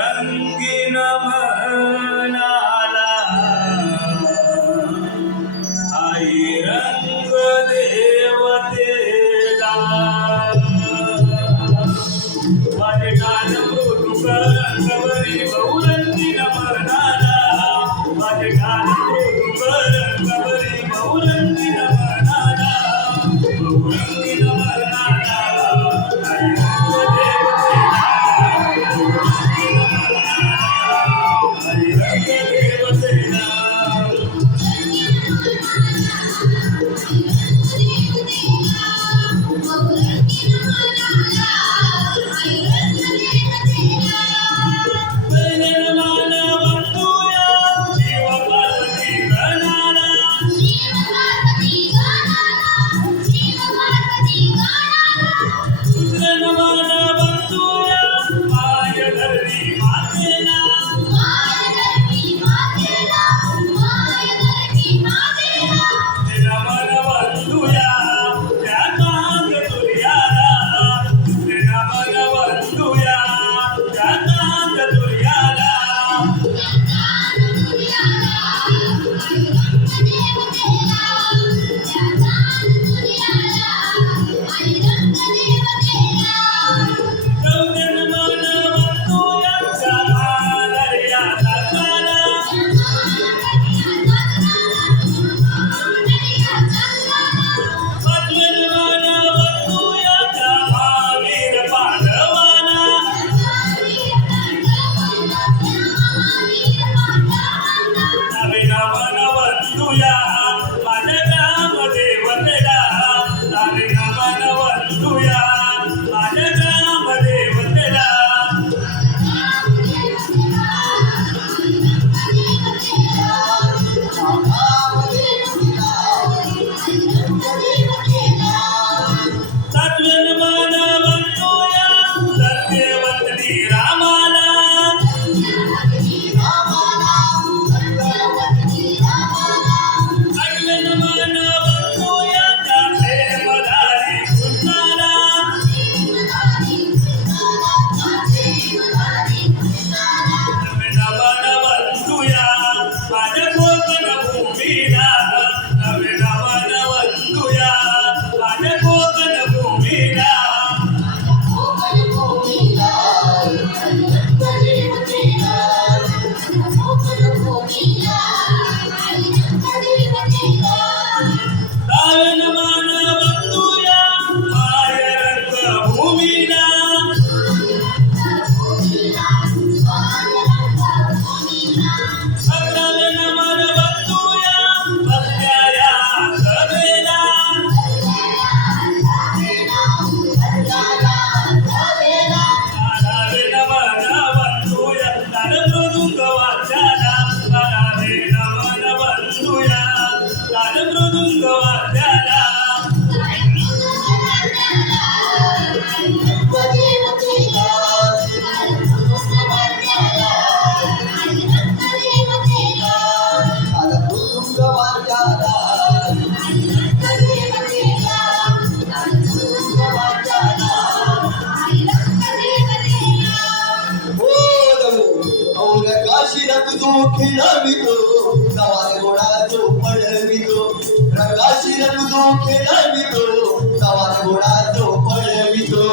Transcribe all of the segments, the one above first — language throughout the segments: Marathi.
रंगीन मनाला आई रंग देवतेला माझे कान मृदुक रंगवरी बहुरंगीन मनाला माझे कान मृदुक रंगवरी बहुरंगीन मनाला बहुरंगीन मनाला आई रंग देवतेला आई रंग देवतेला खेळवितो गावात घोडा जो पडवितो रंगाशी रंग जो खेळवितो गावात घोडा जो पडवितो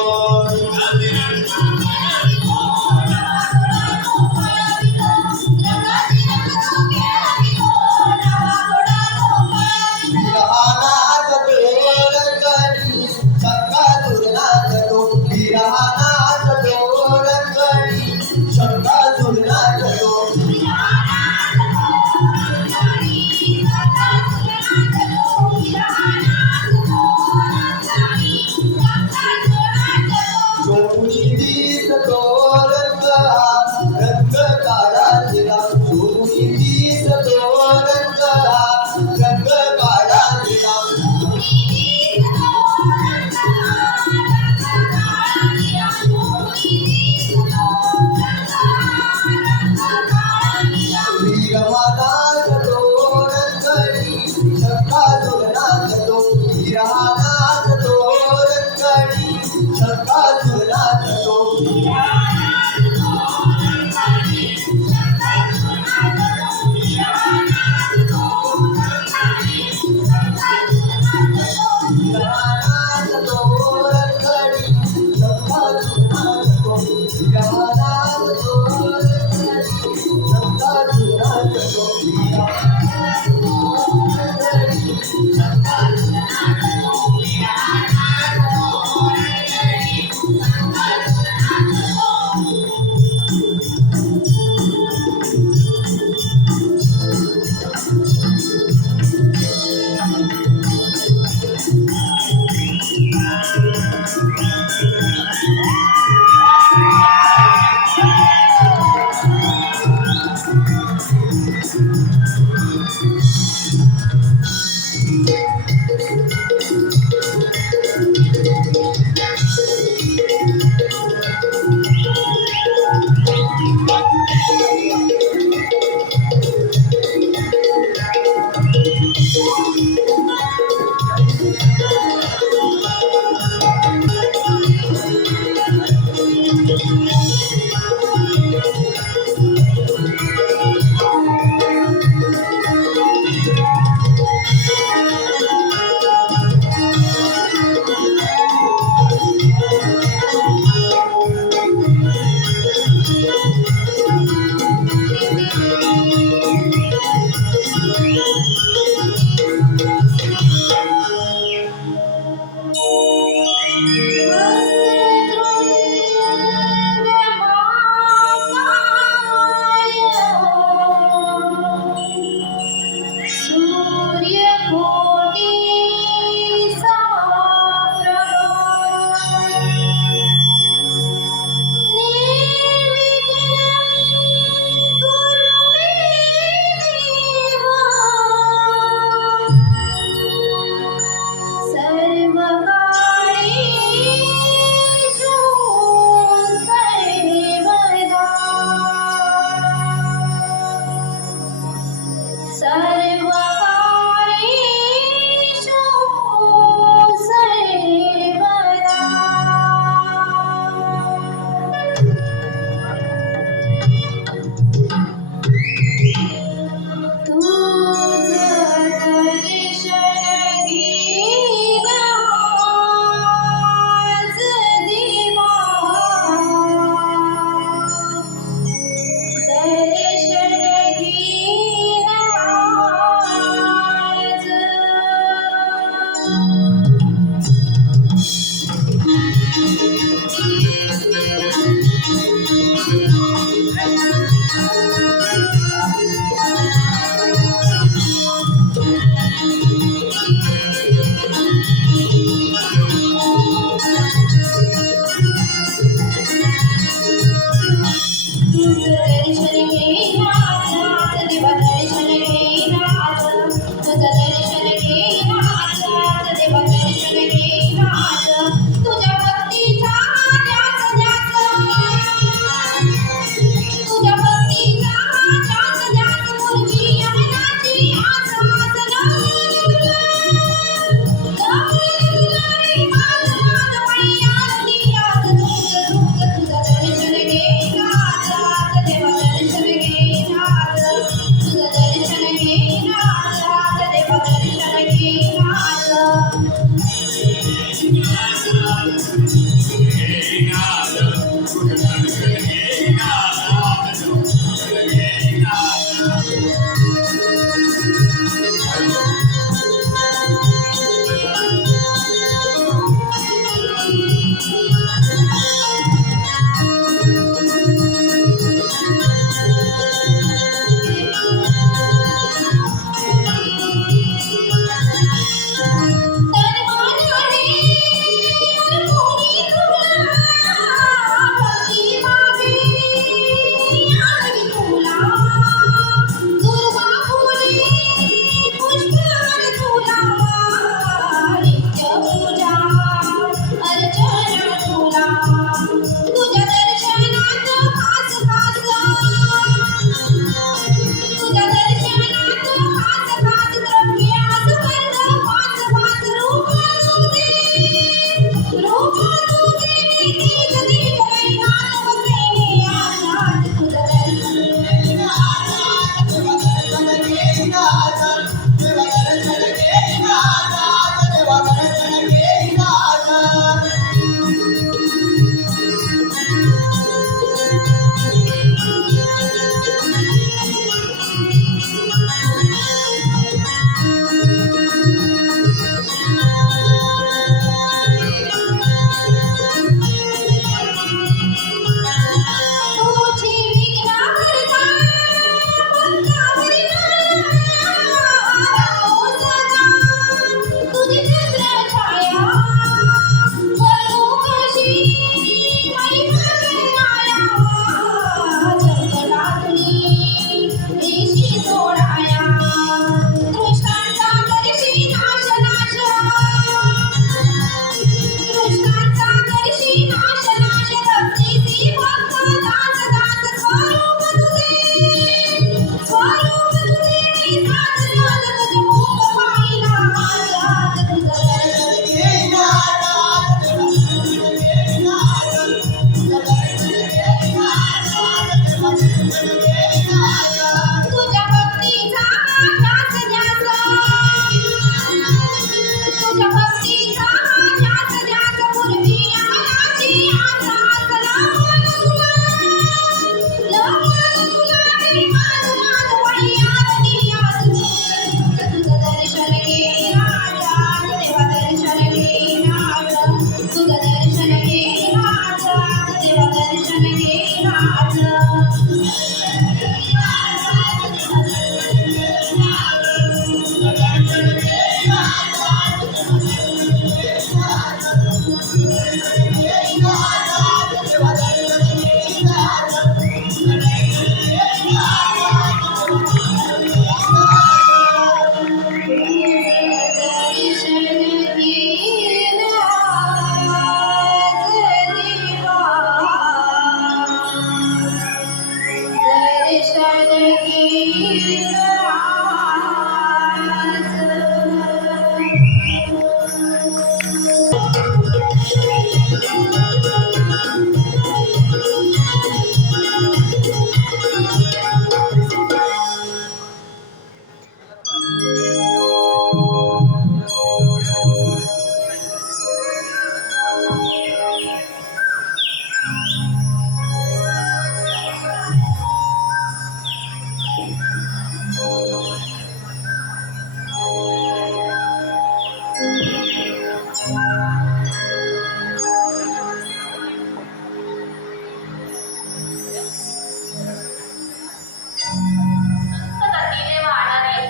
नदीने वाहणारी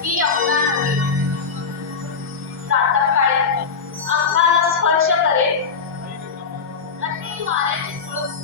ही यमुना नदी प्रातःकाळी अंगाला स्पर्श करेल अशी वाऱ्याची झुळूक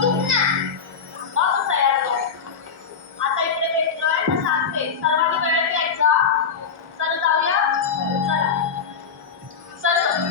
पुन्हा मग तयार हो. आता इकडे भेटलोय तर सांगते सर्वांनी वेळेत यायचं. चल जाऊया. चला चल.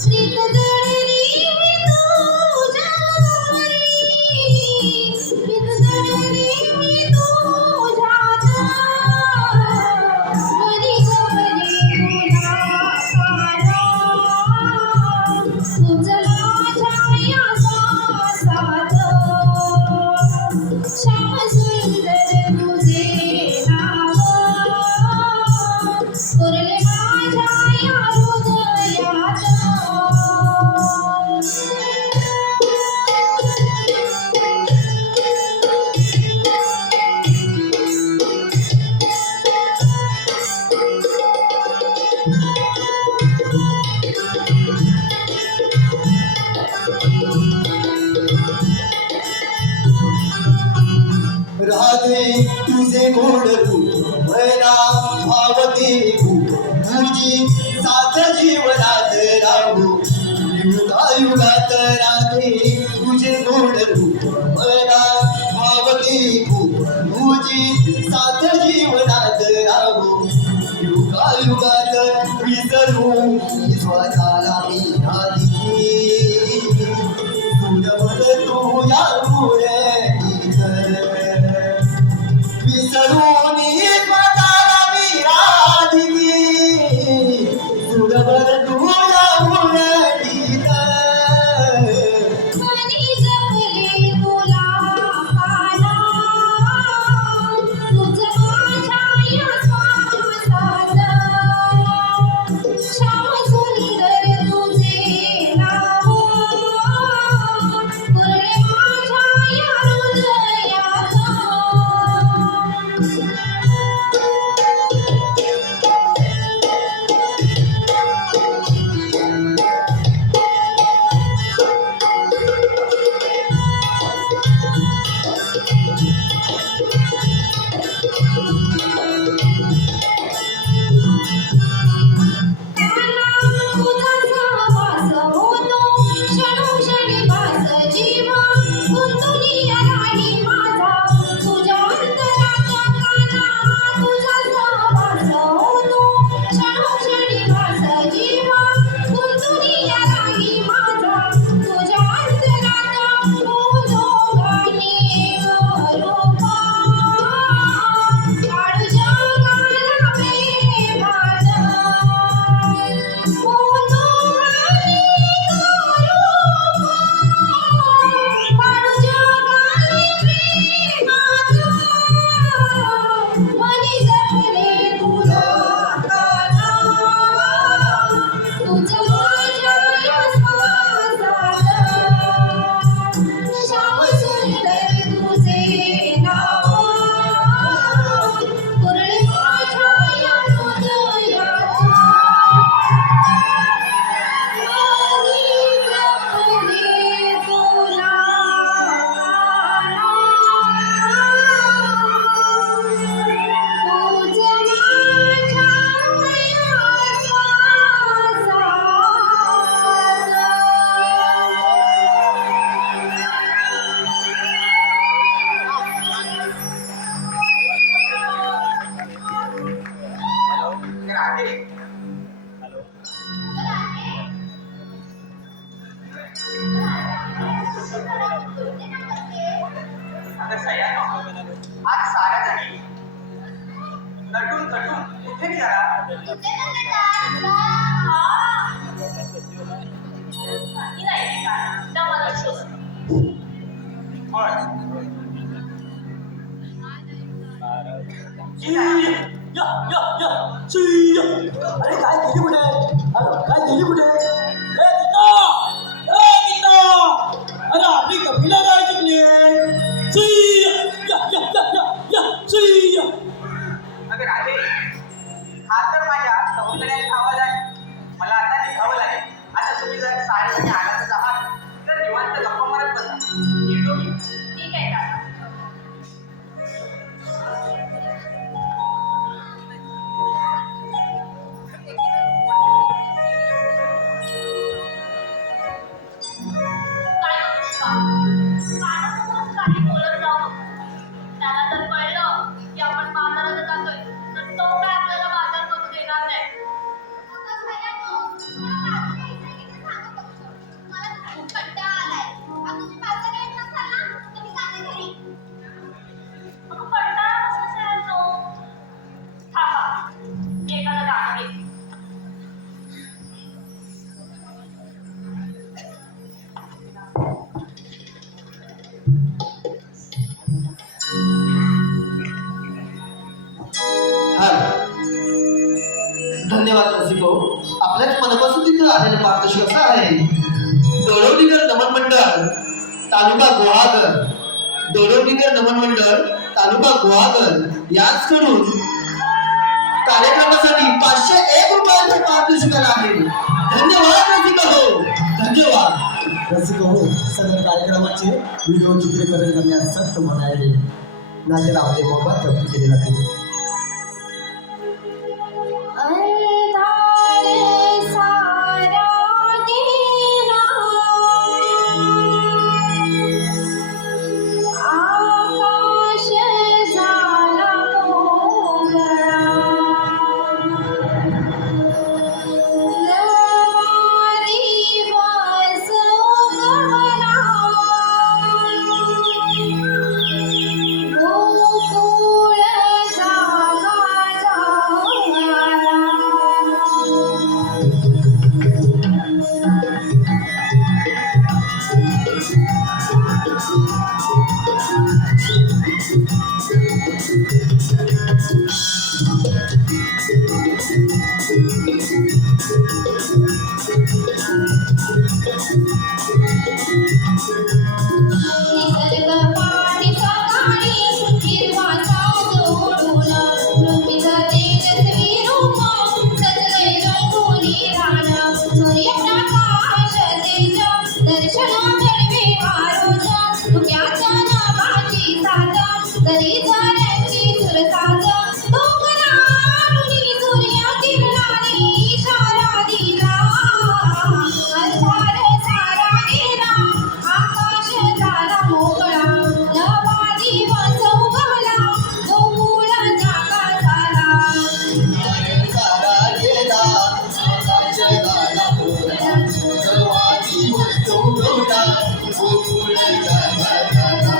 श्रीत जळली तुझ्या घरी, श्रीत जळली तुझ्यात, मनी जपली तुला पाना, तुझ माझ्या या श्वासात, श्याम सुंदर तुझे नाव, कोरले माझ्या या हृदयात. राधे तुझे गोड रूप मला भावते खूप, तुझी साथ जीवनात राहू युगायुगात. राधे तुझे गोड रूप मला भावते खूप, तुझी साथ जीवनात राहू युगायुगात. विसरू मी स्वतःला मी आधी, तुझ्यावर तू या विसरून स्वतःला मी राधिकी, तुझ्यावर तू उलटीत. मनी जपली तुला पाना, तुझ माझ्या या श्वासात, श्याम सुंदर तुझे नाव, कोरले माझ्या या हृदयात. तुझा सहवास होतो क्षणोक्षणी भास जीव, गुंतुनिया राही माझा तुझ्या अंतरात. काना तुझा सहवास होतो क्षणोक्षणी भास जीव, गुंतुनिया राही माझा तुझ्या अंतरात. होऊन दोघांनी एक रूप, काढू जगाला प्रेमात. होऊन दोघांनी एक रूप, काढू जगाला प्रेमात. मनी जपले तुला काना, तुझ माझ्या या श्वासात, श्याम सुंदर तुझे नाव, कोरले माझ्या या हृदयात. मनी जपले तुला काना, तुझ माझ्या या श्वासात. अगं सह्यानो, आज साऱ्या जणी नटून थटून कुठे निघाला? होय. अरे काय गेली कुठे? काय गेली कुठे? ए गीता! ए गीता! अरे आपली कपिला काय चुकली? अगं राधे, हा तर माझ्या समुद्राचा आवाज आहे. मला आता निघावं लागेल. आता तुम्ही जर सारे जणी आलातच आहात तर निवांत गप्पा मारत बसा. येतो मी. ठीक आहे काका. काय अनुष्का, कानासमोरच काही बोलत जाऊ नको. त्याला जर कळलं की आपण बाजारात जातोय तर तो काय आपल्याला बाजार करून देणार नाही. आलेलं पारितोषिक असं आहे. दोडवलीकर नमन मंडळ तालुका गुहागर, दोडवलीकर नमन मंडळ तालुका गुहागर याचकडून कार्यक्रमासाठी 501 रुपयांचे पारितोषिक आहे. धन्यवाद रसिक हो, धन्यवाद रसिक हो. सदर कार्यक्रमाचे व्हिडिओ चित्रीकरण करण्यास सक्त म्हणाले नाते रावते मोबाईल जप्त केले जाते. अंधार सारा गेला, आकाश झाला मोकळा, नवा दिवस उगवला, गोकुळ जागा झाला. निसर्ग पाठी सकाळी हिरवा साज ओढून, पृथ्वीचं तेजस्वी रूप सजलंय रंगोली रान. सूर्यप्रकाश तेज दर्शन घडवे आरोज, धुक्याच्या नावाची साथ तरी झाल्याची सुरसाज. डोंगरावरून सूर्य किरणाने इशारा दिला, अंधार सारा गेला, आकाश झाला मोकळा, नवा दिवस उगवला, गोकुळ जागा झाला. सारा गेला, आकाश झाला मोकळा, नवा दिवस उगवला, गोकुळ जागा झाला.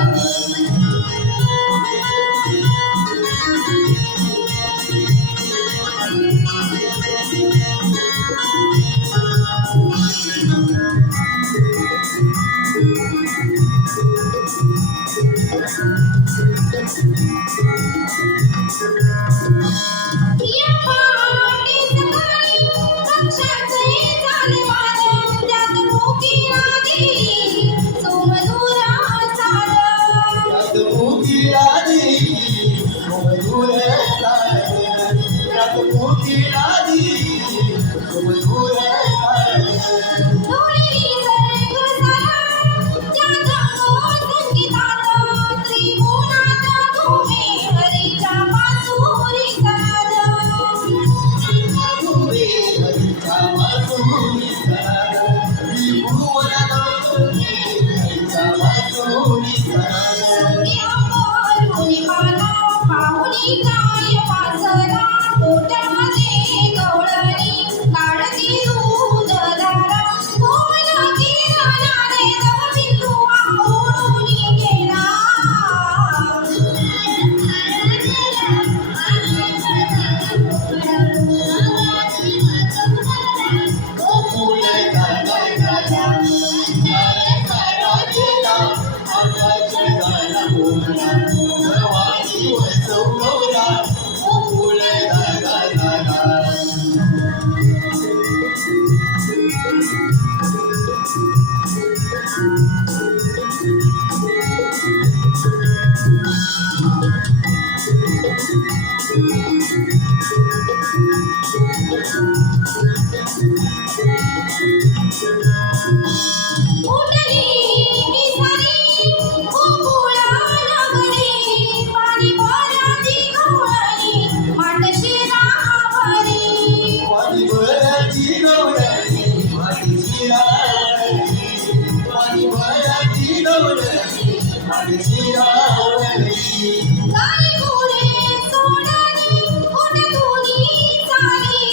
या पहाटे सकाळी पक्ष्यांचे झाले वाद, त्यात कोकिळा गेली सुमधुर साद. रातमुखी आली, सुमधुर साद. रातमुखी आली, सुमधुर साद. डोळे निसर्ग सारा त्यात संगीतात, त्रिभुवनात घुमे हरीच्या मासुरी साद. तुम्ही हरीच्या मासुरी साद. त्रिभुवनात तुम्ही हरीच्या मासुरी साद. सूर्यावरून पाला पाहुणी काय वासरा, पोटामध्ये गवळणी काढती दूध धारा. कोमल किरणाने दवबिंदू आवळून गेला, गोकुळ जागा झाला. सारा गेला, आकाश झाला मोकळा, नवा दिवस उगवला, गोकुळ जागा झाला. उठली निसारी गोकुळा नगरी, पाणी भरती गवळणी मातशिरावरी. पाणी भरती गवळणी, मातशिरावरी. पाणी भरती गवळणी, मातशिरावरी. गाई गुरे सोडली ओढतुनी चाली,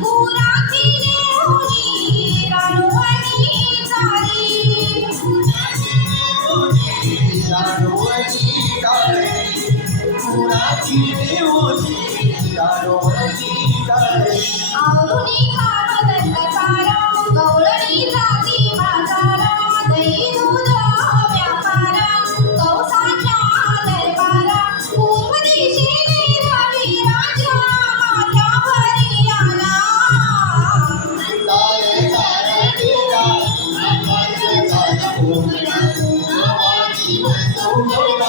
गुराखी नेहुनी रानवणी चाली. रानवणी चाली, गुराखी नेहुनी रानवणी चाली. आवरुनी कामदंड सारा, गवळणी जाती बाजारा, दही दूध व्यापारा, कौसाच्या दरबारा. पूर्व दिशेने रवी राजा माथ्यावरी आला, तारे कोकणा गावाची बसवला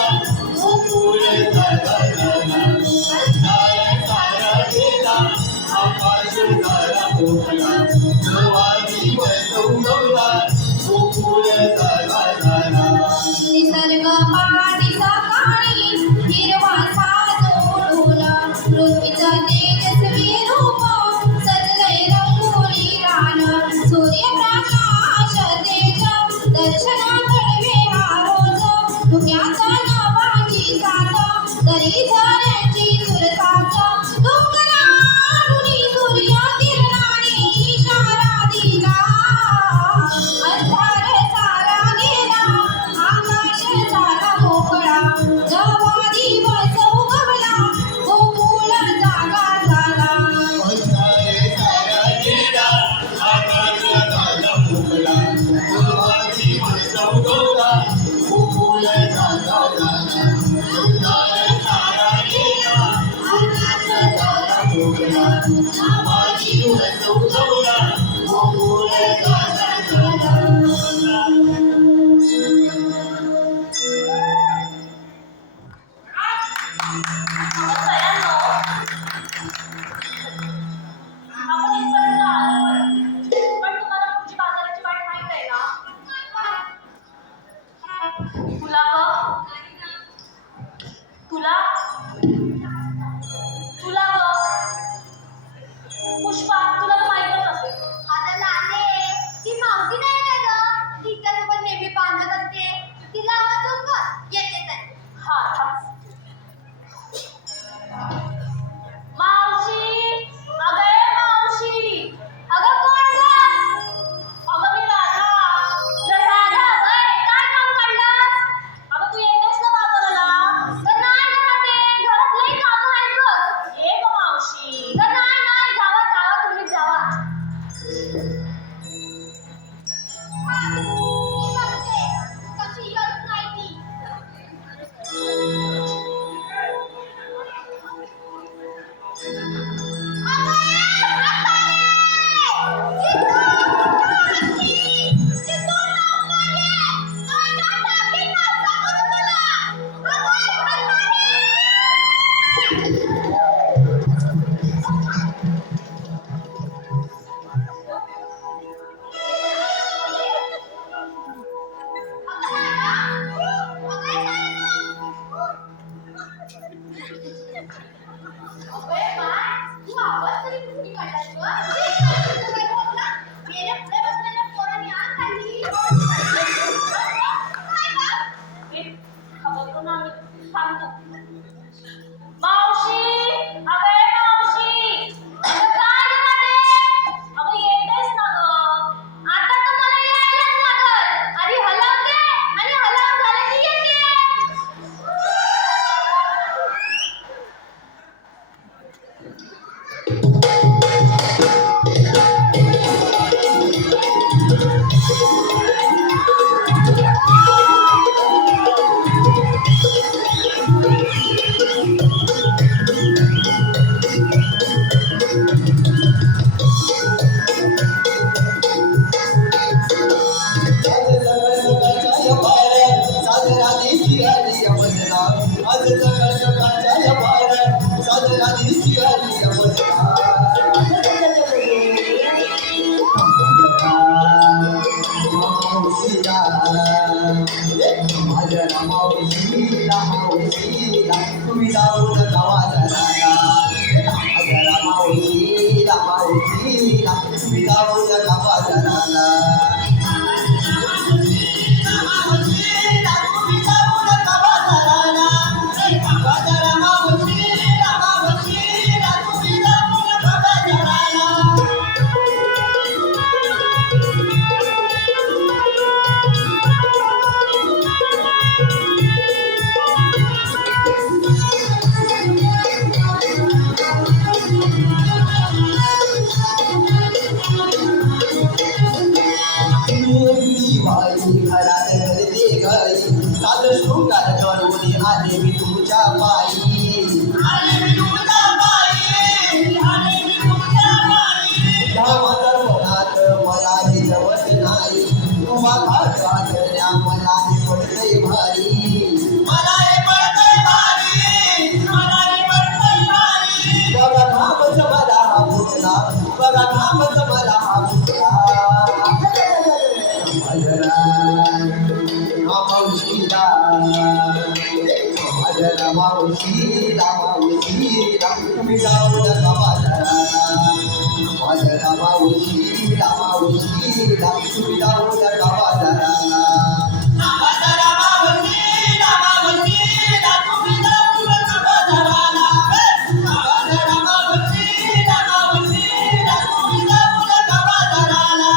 गोकुळ झाला झाला सारा सारा गेला आकाश झाला कोकणा गावाची बसवला गोकुळ झाला झाला निसर्ग पहाटीचा काळी हिरवा साजोडूला पृथ्वीचं तेजस्वी रूप सजलंय रंगोळी रान सूर्यप्रकाश तेज दर्शना घडवे हा रोज धुक्याचा नवाची साथ तरी झऱ्याची सुरसाच डोंगरावरून सूर्य किरणाने इशारा दिला अंधार सारा गेला आकाश झाला मोकळा गावा दिवस उगवला गोकुळ जागा झाला अंधारे सारा गेला आकाश झाला मोकळा गावाची बसवला गोकुळ झाला झाला अंधारे सारा गेला आकाश झाला मोकळा गावाची बसवला गोकुळ झाला झाला आपण इथपर्यंत आलो पण तुम्हाला पुढची बाजाराची वाट माहित आहे ना तुला तुला तुला पुष्पा तुला तर माहीतच असेल आता लाले ती मावती नाही काय ग तिच्यासोबत नेहमी बांधत असते तिला आवाज बस येते काय हा थांब. मावशी अगं ए मावशी अगं कोण ग अगं मी राधा राधा वय काय काम काढलंस अगं तू येतेस ना बाजाराला ग नाही ग ते घरात लई काम आहेत बघ ये ग मावशी ग नाही जावा जावा तुम्ही जावा मी बघते कशी येत नाही ती खबर ना मी सांगतो मावशी अगं ए मावशी अगं काय ग मध्ये अगं येतेस ना ग आता तर मला यायलाच लागल आधी हलवते आणि हलवून झालं की येते तुम्ही जाऊन गावा तुम्ही जाऊन गावा आले मी तुमच्या पायी या वातावरणात मला हे जमत नाही तुम्हा खाल्या मला पडतंय भारी मला हे पडतंय भारी मला हे पडतंय भारी बघा थांबच मला हा फुटला बघा थांबच मला हा फुटला मावशीला माझ्या मावशीला मावशीला तुम्ही जाऊ नका बाजाराला माझ्या मावशीला मावशीला तुम्ही जाऊ नका बाजाराला बाजारा मावशीला मावशीला तुम्ही जाऊ नका बाजाराला बाजारा मावशीला मावशीला तुम्ही जाऊ नका बाजाराला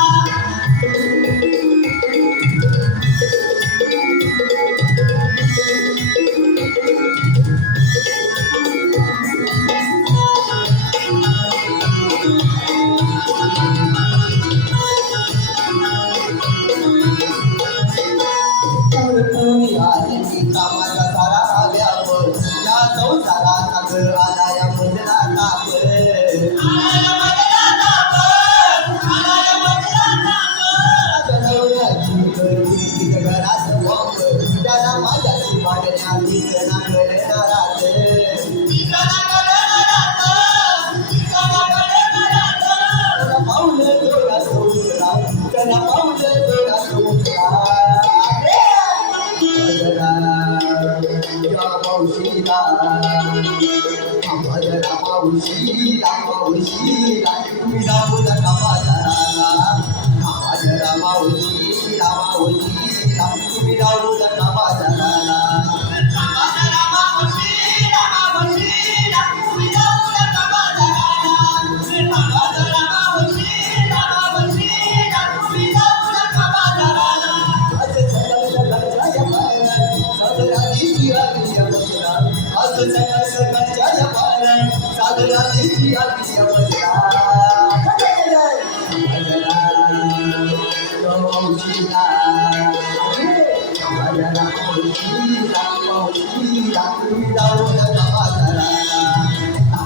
तुम्ही आले की कामाचा सारा व्याप या संसाराचा घर आला या मधला ताप आलाय मधला ताप आलाय मधला ताप नवऱ्याची गर्दी तिघ घरात वाप त्याला माझ्याशी मागण्या दिसना करणारात त्याला पाऊलं थोडा सोडला त्याला पाऊलं थोडा सोडला मावशीला माझ्या मावशीला मावशीला तुम्ही जाऊ नका बाजाराला माझ्या मावशीला मावशीला तुम्ही जाऊ नका बाजाराला बाजारा मावशीला मावशीला तुम्ही जाऊ नका बाजाराला बाजारा मावशीला मावशीला तुम्ही जाऊ नका बाजाराला असं सगळं सगळ्या पाया सागराची आली बसला असं सगळं सगळ्या पाया सागराची आली बसला मावशीला माझ्या मावशीला मावशीला तुम्ही जाऊ नका बाजाराला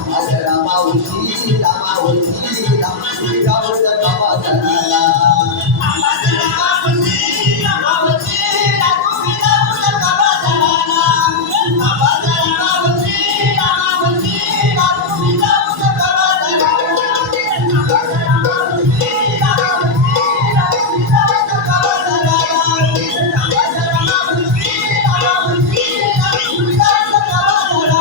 माझ्या मावशीला मावशीला तुम्ही जाऊ नका बाजाराला बाजारा मावशीला मावशीला तुम्ही जाऊ नका बाजाराला बाजारा मावशीला मावशीला तुम्ही जाऊ नका बाजाराला बाजारा मावशीला मावशीला तुम्ही जाऊ नका बाजाराला बाजारा मावशीला मावशीला तुम्ही जाऊ नका बाजाराला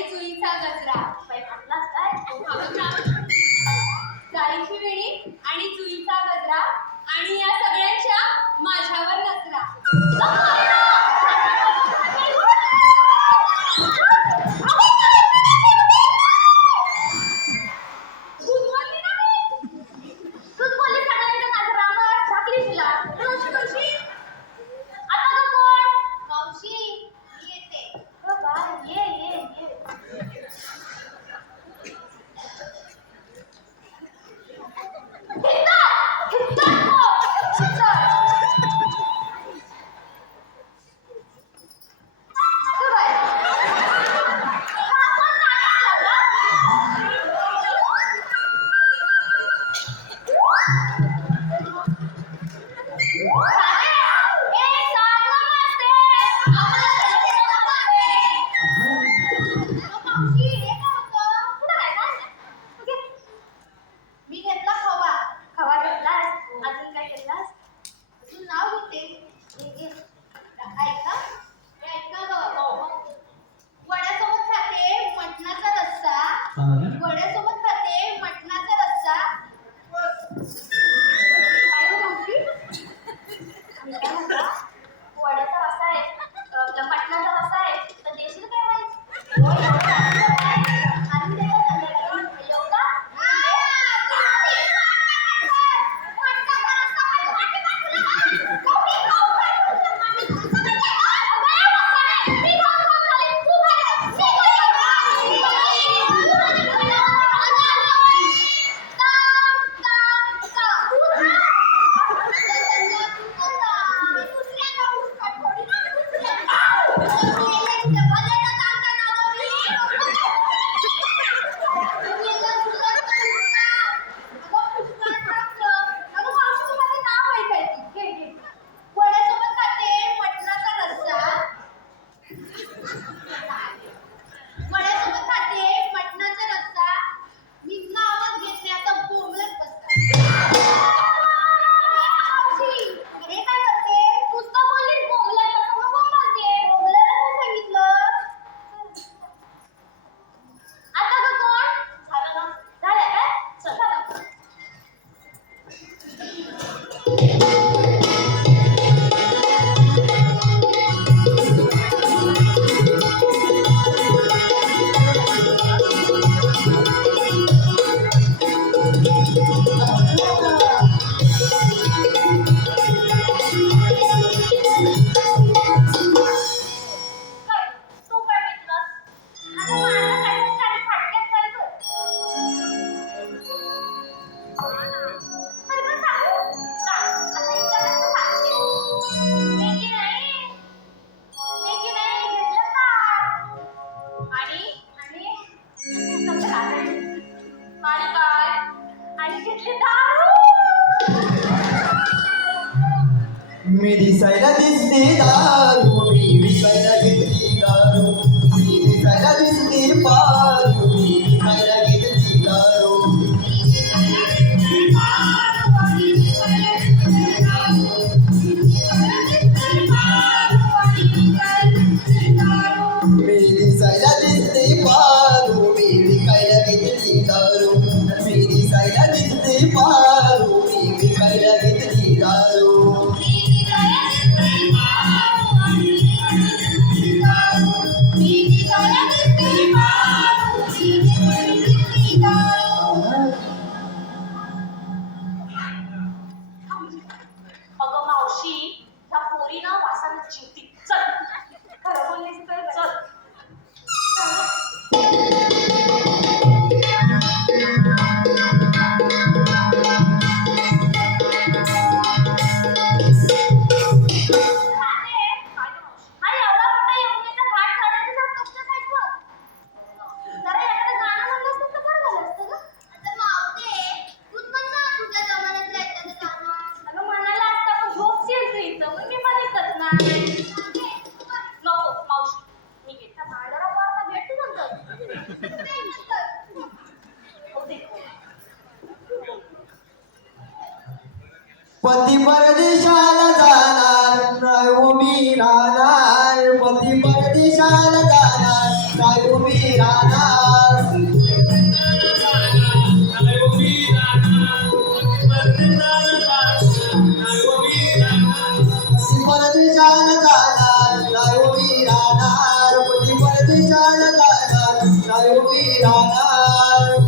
आणि जुईचा गजरा. बाई म्हटलास काय जाळीची वेणी आणि जुईचा गजरा आणि या सगळ्यांच्या माझ्यावर नजरा. तूच बोलली सगळ्यांच्या नजरावर झाकली तुला. मावशी आता गं कोण? मावशी येते. गं बाय ये मावशी हे काय होतं? मी घेतला खवा. खवा घेतलास अजून काय घेतलास? तू नाव घेते. ऐका हे ऐका गं. वड्यासोबत खाते मटणाचा रस्सा. वड्यासोबत खाते मटणाचा रस्सा. काय गं मावशी? मी काय म्हटलं? वड्याचा रस्सा आहे आपला मटणाचा रस्सा आहे तर देशील काय व्हायचं? आणि ते काय झालं? एवढा वड्यासोबत खाते मटणाचा रस्सा. वड्यासोबत खाते मटणाचा रस्सा. मी नावच घेत नाही आता बोंबलत बसतात. हे काय करते? तूच तर बोललीस बोंबलत कसं मग बोंबलते? बोंबलायला नाही सांगितलं. आता गं कोण? झालं ना? झालं काय? चल झालं. काय? तू काय घेतलंस? आता माझं काहीतरी खाली फाटक्यात चालतं. बरं बरं सांगू? सांग. आता इतक्यातच तू सांगते. मेगी नाही. मेगी नाही. घेतलं ताट. आणि कसं लागायचं? आणि काय? आणि घेतली दारू. मी दिसायला दिसते दारू, मी विकायला घेतली दारू. मी दिसायला दिसते पारू, मी विकायला घेतली दारू. मी दिसायला दिसते पारू, मी विकायला घेतली दारू. मी दिसायला दिसते पारू, मी विकायला घेतली दारू. अगं मावशी त्या पोरी ना वासानं चिवती. चल खरं बोललीस तर चल. हा एवढा मोठा यमुनेचा घाट चढायचं तर कष्ट काय गं? जरा एखादं गाणं म्हणलं असतं तर बरं झालं असतं गं. आता मावते तूच म्हण ना तुझ्या जमान्यातलं एखादं गाणं. अगं म्हणायला असतं पण झोप येईल रे इथं मग मी बरीच ना. नको मावशी मी घेतला भांडारा पारता भेटू नंतर. हो दे. पती परदेशाला जाणार नाही हो मी राहणार. पती परदेशाला जाणार काय उभी राहणार कधी परदेशाला जाणार काय उभी राहणार कधी परदेशाला जाणार काय उभी राहणार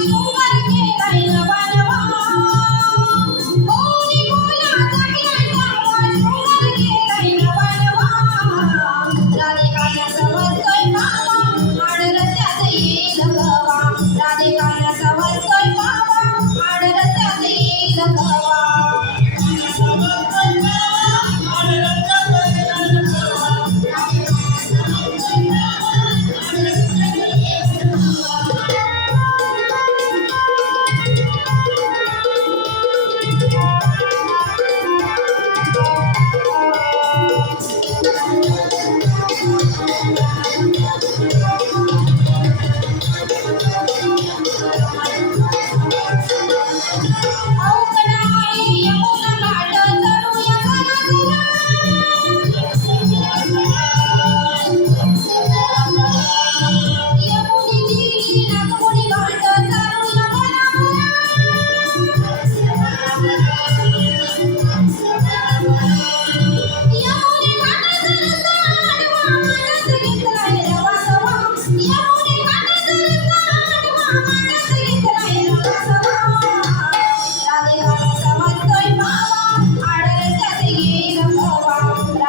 झोप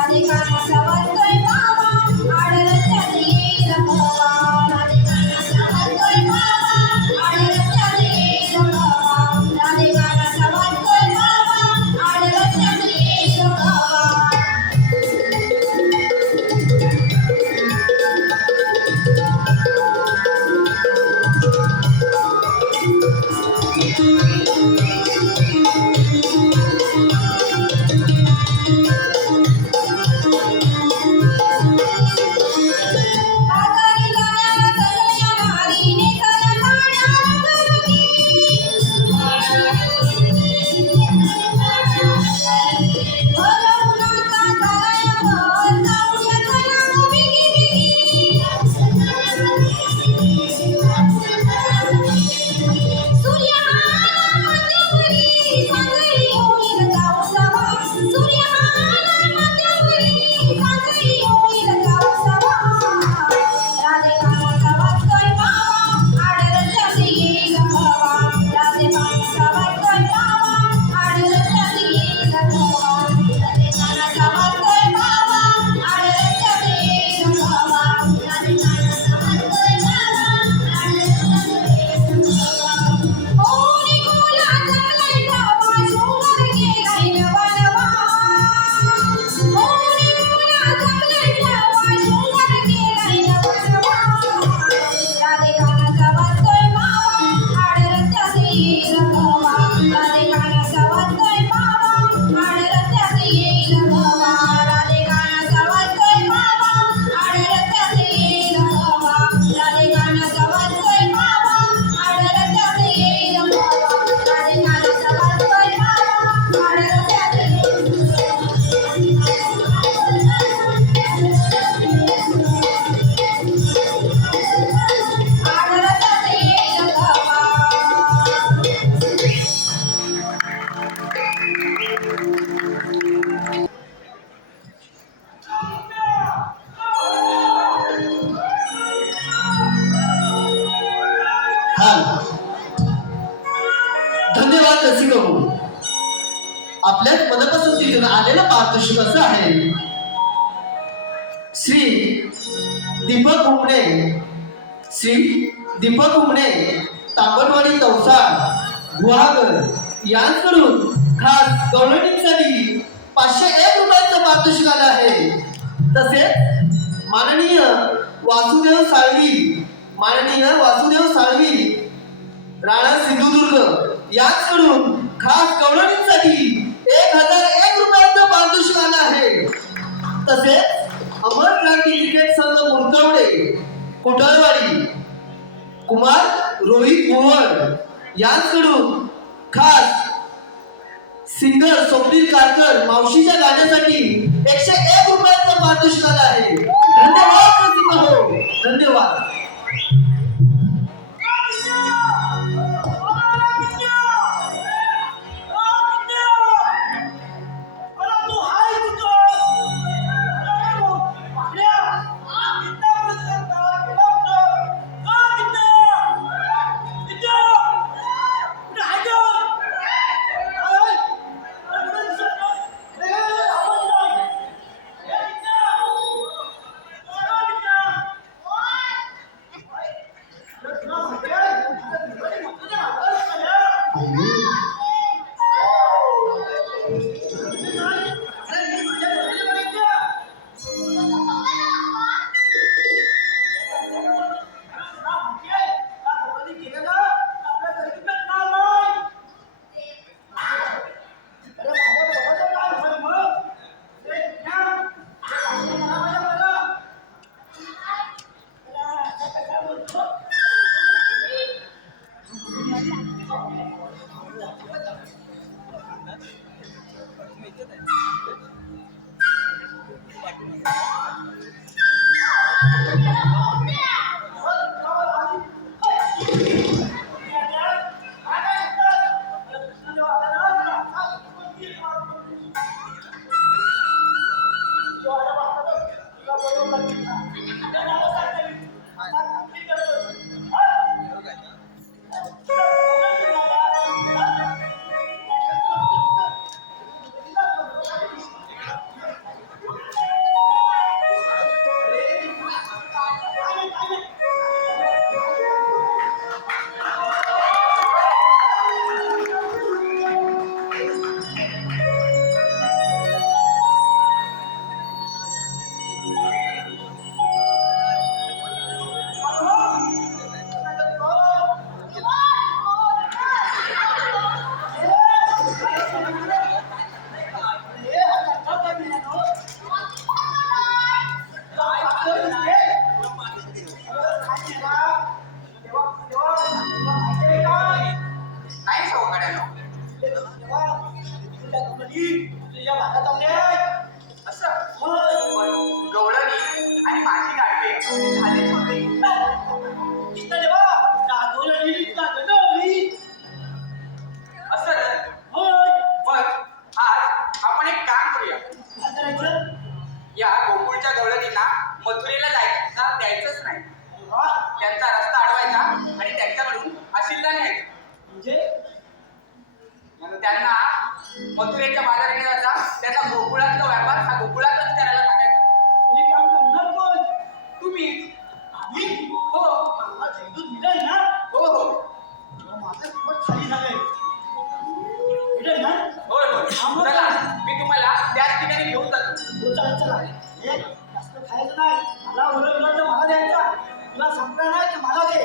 आली ना तुम्हाला? धन्यवाद रसिक हो. आपल्याच मनापासून तिथून आलेलं पारितोषिक असं आहे. श्री दीपक हुमणे, श्री दीपक उमणे, तांबटवाडी तवसा, गुहागर यांकडून खास गवळणीसाठी 501 रुपयांचं पारितोषिक आलं आहे. तसेच माननीय वासुदेव साळवी राणा सिंधुदुर्ग यांकडून खास गवळणीसाठी 1001 रुपयांचं पारितोषिक आलं आहे. तसेच अमर क्रांती क्रिकेट संघ मुरकवडे कोटाळवाडी कुमार रोहित भुवन यांकडून खास सिंगर स्वप्नील कारकर मावशीच्या गाण्यासाठी 101 रुपयांचं पारितोषिक आलं आहे. धन्यवाद रसिका हो, धन्यवाद. या गोकुळच्या गवळणींना मथुरेला जायचा द्यायचंच नाही. त्यांचा रस्ता अडवायचा आणि त्यांच्याकडून आशीर्वाद घ्यायचा. म्हणजे त्यांना मथुरेच्या बाजाराने जायचा, त्यांना गोकुळातला व्यापार हा गोकुळातच करायला सांगायचा. तुम्ही हो हो हो होय होय. चला मी तुम्हाला त्याच ठिकाणी घेऊन जातो. खायचं नाही मला उलट मला द्यायचा. तुला संपला नाही तर मला दे.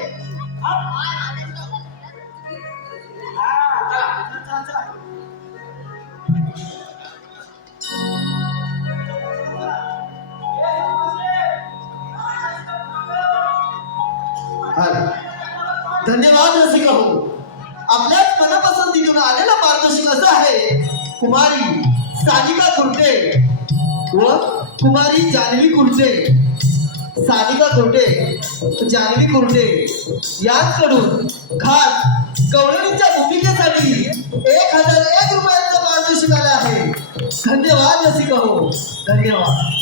चला. धन्यवाद रसिका हो. आपल्याच मनपसंतीतून आलेला पारितोषिक असं आहे. कुमारी सानिका कुर्टे व कुमारी जानवी कुर्टे, सानिका कुर्टे जानवी कुर्टे यांकडून खास गवळणीच्या भूमिकेसाठी 1001 रुपयांचं पारितोषिक आलं आहे. धन्यवाद रसिका हो, धन्यवाद.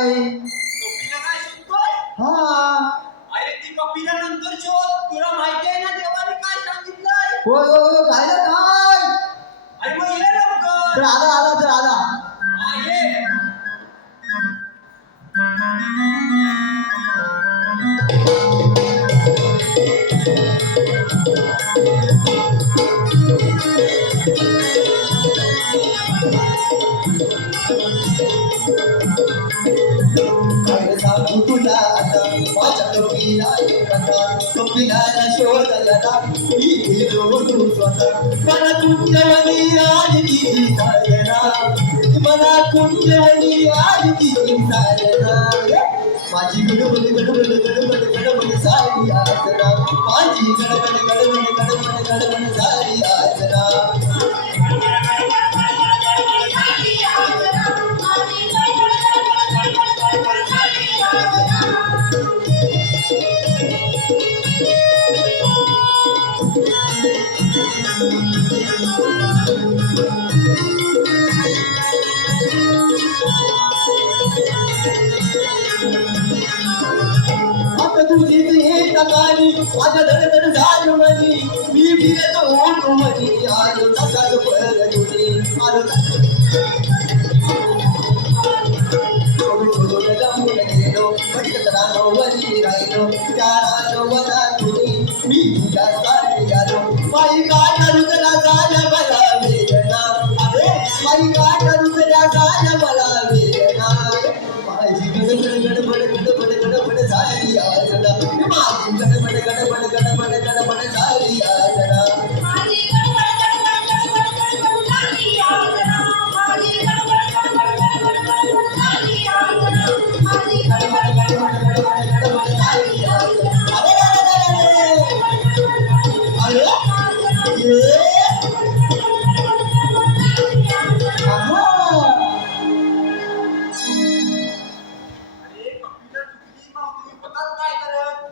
नाही कपिला काय शोधतोय? हा अरे ती कपिला नंतर शोध. तुला माहिती आहे ना देवाने काय सांगितलंय? होय काय ना काय अरे मग ये लवकर. तर आला हा ये. काय सांगू तुला आता माझ्या कपिलाला शोधला मी गेलो तू स्वतः मला कुंजवनी आली तिची सायना मला कुंजवनी आली तिची सायना माझी गडबड सारी आसना माझी गडबड सारी आसना आता तुझी ती टकाली माझ्या धडधड झालं मनी मी फिरत होतो मनी आलो तसाच पळत तुझी आलो छोडून जमून गेलो पटकन रानो वरी राहिलो त्या रानो वना तुझी मी तुझ्या सारी आलो माई काटा रुतला झाल्या मला वेदना अरे माई काटा रुतल्या झाल्या मला वेदना माझी गडबड झाली आजना माझी गडबड झाली आजना अरे कपिला चुकली मग तुम्ही होतात काय करत?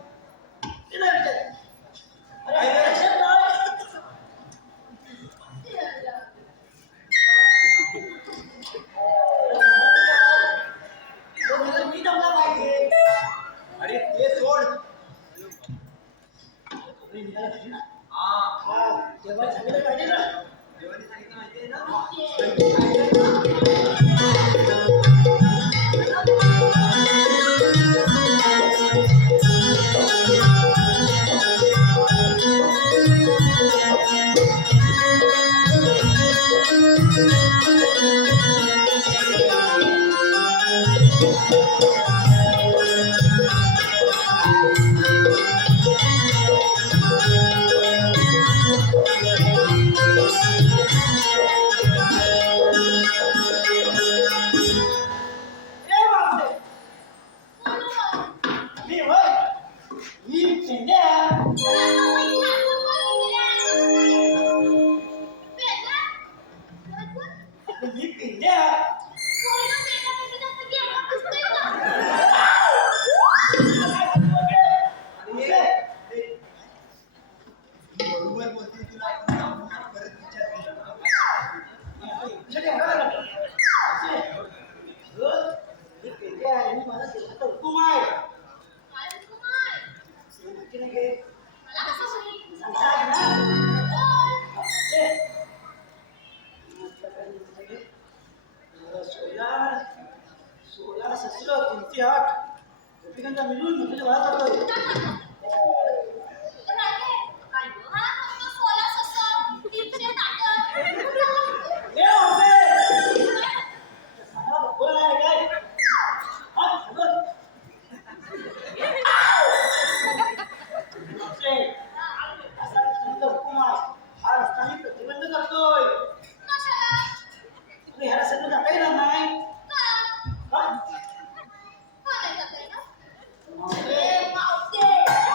अरे ते सोड. हा देवाने सांगितलं माहिती आहे ना? बरोबर बोलते तुला परत मिळून तुझ्या भावाचा मावते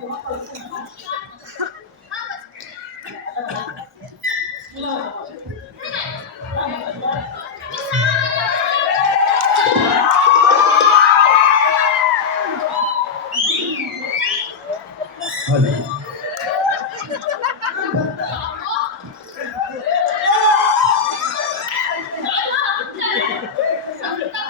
तेव्हा कळतं ना. हा, बस. तुला होतं. मी सांगितलं.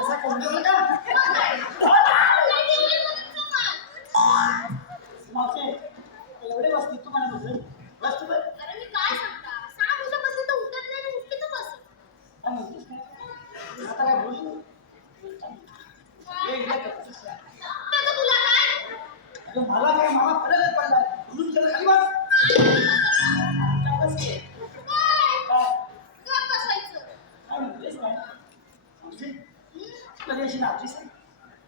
असा कोणता का? मावशे, एवढे वस्ती तू म्हणत असेल. वस्तू बघ. अरे मी काय सांगता 6 दिवसापासून तर उठत नाही आणि उठते तर कसं काय म्हणतेस काय? आता काय बोलू? हे इकडे कर. त्याचं तुला काय अगं मला काय मामा फरकच पडला. म्हणून त्याला खाली बस. आता बस की. काय काय? का बसायचं काय म्हणतेस काय? मावशे, तुला अशी नाचीस आहे?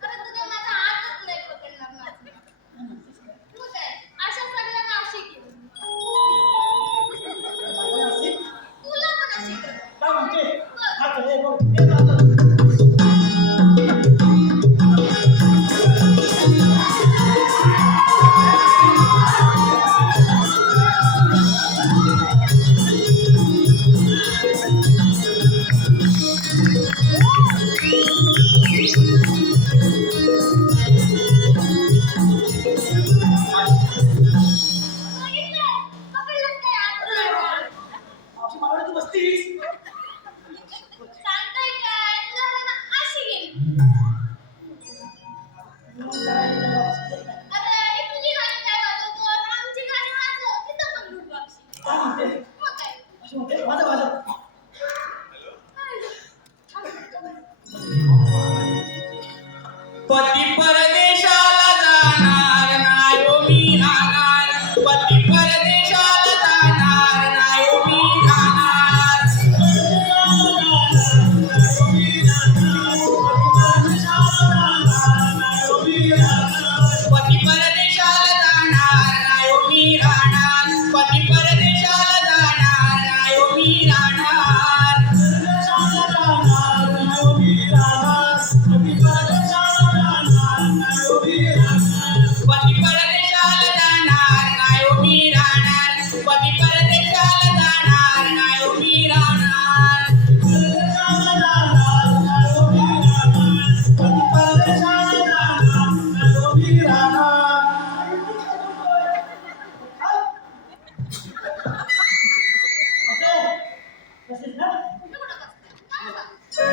अरे तुझा माझा हातच नाही पकडणार माझं काय म्हणतेस काय? तू काय अशा सगळ्यांना अशी घेऊन मला असे? तुला पण अशी कर काय म्हणते? हा चल, हे बघ. हे चाललं. बघितलं पकडलंच काय आज मावशी मला वाटतं तू बसतीस. सांगताय काय तुला ना अशी गेली मग काय केलं बसते काय? अरे ही तुझी गाडी काय वाजवतो आमची गाडी वाजव तिथं पण लूट बक्षी काय म्हणते? मग काय अशी म्हणते, माझं माझं. पती परदेशाला जाणार नाही ओ मी राहणार. पती परदेशाला जाणार नाही ओ मी राहणार. पती परदेशाला जाणार नाही ओ मी राहणार. पती परदेशाला जाणार नाही ओ मी राहणार. पती परदेशाला जाणार नाही ओ मी राहणार. पती परदेशाला जाणार नाही ओ मी राहणार. बसतीस ना? कुठं कुठं बसते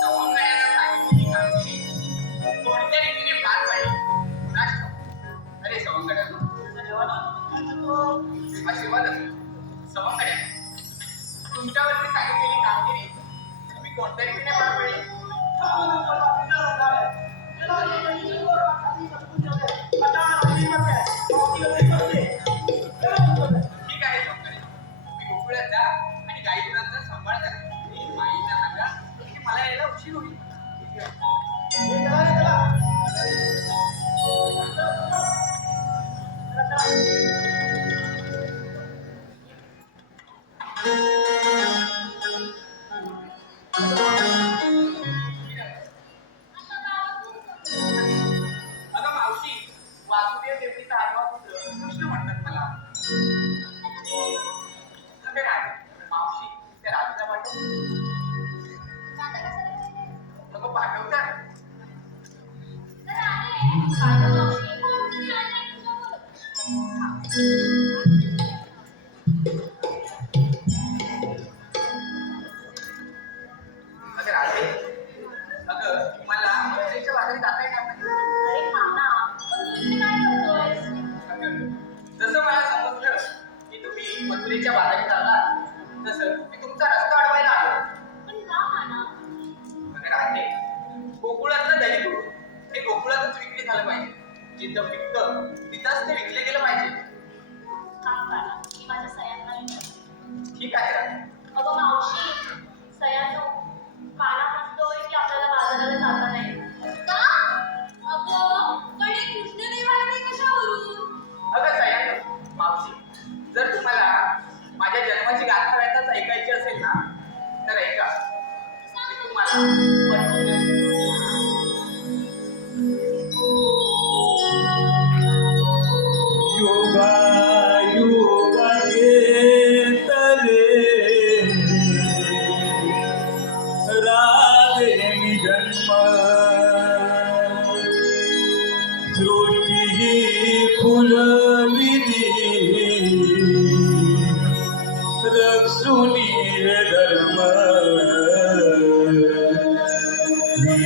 सवंगड्याला सांगितलेली कामगिरी कोणत्या रीतीने पार पाडली कुणास ठाऊक. अरे सवंगड्याला आशीर्वाद असो. सवंगड्या, तुमच्यावरती सांगितलेली कामगिरी तुम्ही कोणत्या रीतीने पार पाडली? ठीक आहे सवंगड्या, तुम्ही गोकुळात जा आणि गाईचा सांभाळ करा. आईला सांगा की मला यायला उशीर होईल. अगं मावशी, वासुदेव देवकीचा आठवा पुत्र कृष्ण म्हणतात मला. अगं राधे, मावशी त्या राधेला पाठव. अगं पाठवतात. तर आहे काय मावशी कोणतरी आलंय तुझ्याबरोबर. अगं राधे, अगं मला मथुरेच्या बाजारात जाता येणार नाही. अरे मामा पण तू इथे काय करतोयस? अगं, जसं मला समजलं की तुम्ही मथुरेच्या बाजारात जाणार, तसं मी तुमचा रस्ता अडवायला आलो. पण का माना? अगं राधे, गोकुळातलं दही दूध हे गोकुळातच विक्री झालं पाहिजे. जिथं विकतं तिथंच ते विकले गेलं पाहिजे. थांब काना, मी माझ्या सयांना विचारते. ठीक आहे राधे. अगं मावशी, सयानो काना म्हणतोय की आपल्याला बाजाराला जाता नाही. का? अगं पण हे कृष्णदेवाने कशावरून? अगं सयानो, मावशी, जर तुम्हाला माझ्या जन्माची गाथा व्यथाच ऐकायची असेल ना, तर ऐका. मी तुम्हाला पटवून देतो.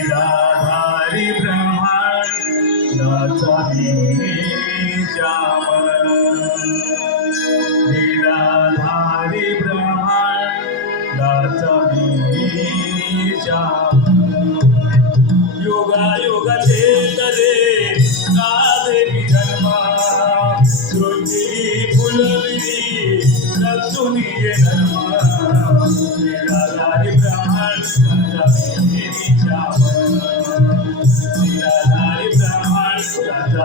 लीलाधारी ब्रह्मांडाचा श्याम, लीलाधारी ब्रह्मांडाचा श्याम. योगा योगाचे तले साधे जन्मा, सृष्टी फुलविली रक्षुनी धर्म. लीलाधारी ब्रह्मांडाचा श्याम, लीलाधारी ब्रह्मांडाचा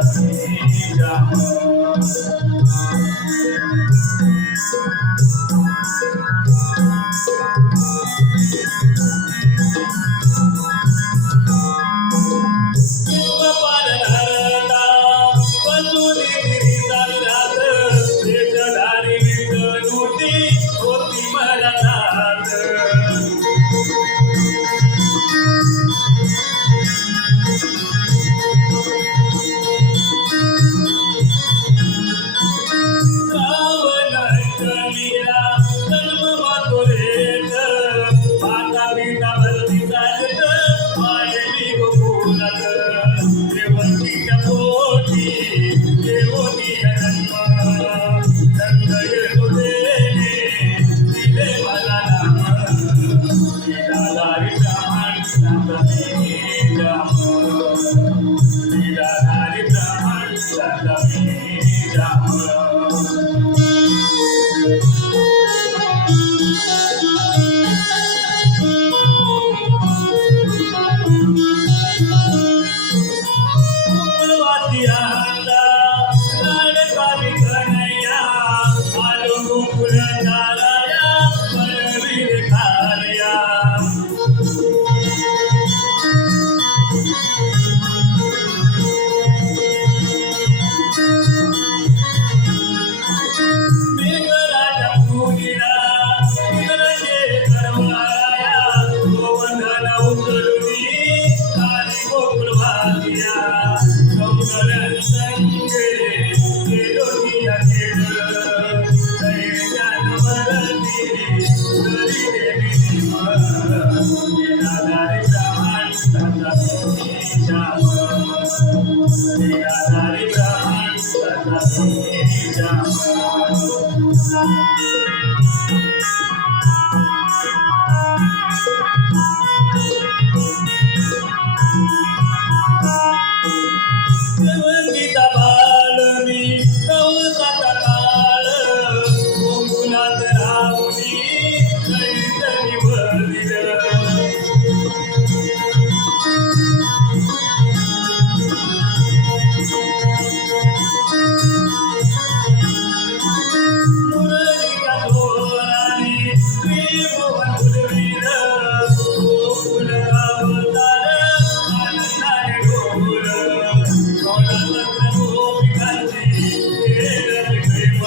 श्याम. मला इतरांचे करवाया गोवंधन उचलुनी आणि गोकुळ भाग्या सौंदर्य संगे केलोनिया केलं दैत्यान वरती तरी देवी निराधारी ब्राह्मण तथा श्याम निराधारी ब्राह्मण तथा श्याम गीता बालमी कवसाचा काळ गोकुलात राहुनी दैत्यानी भरदिलं मुरलीच्या जोराने त्रिभुवन उडविलं गोकुल अवतार आनंदाने डोललं कोणाला गोपिकांची केलं प्रेम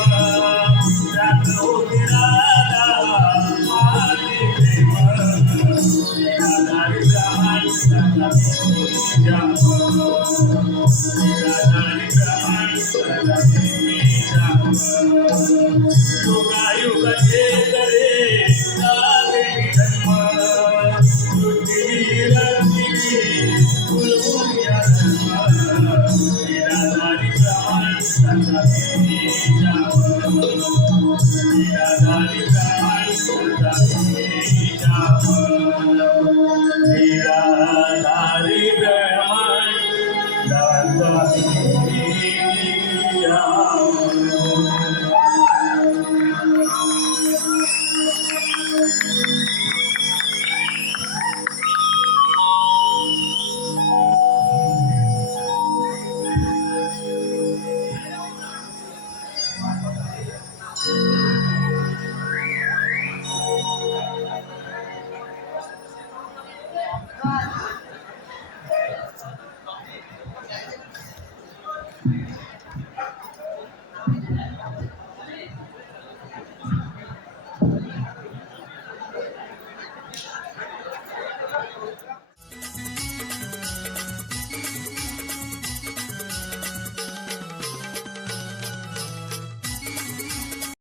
त्यात होती राधा आली प्रेम निराधारी ब्राह्मण तथा श्याम निराधारी ब्राह्मण तथा श्याम युगायुग करे देवी धर्म पृथ्वी रंगिनी कुलभूमिया धर्म निराधारी ब्राह्मण तथा श्याम निराधारी ब्राह्मण तथा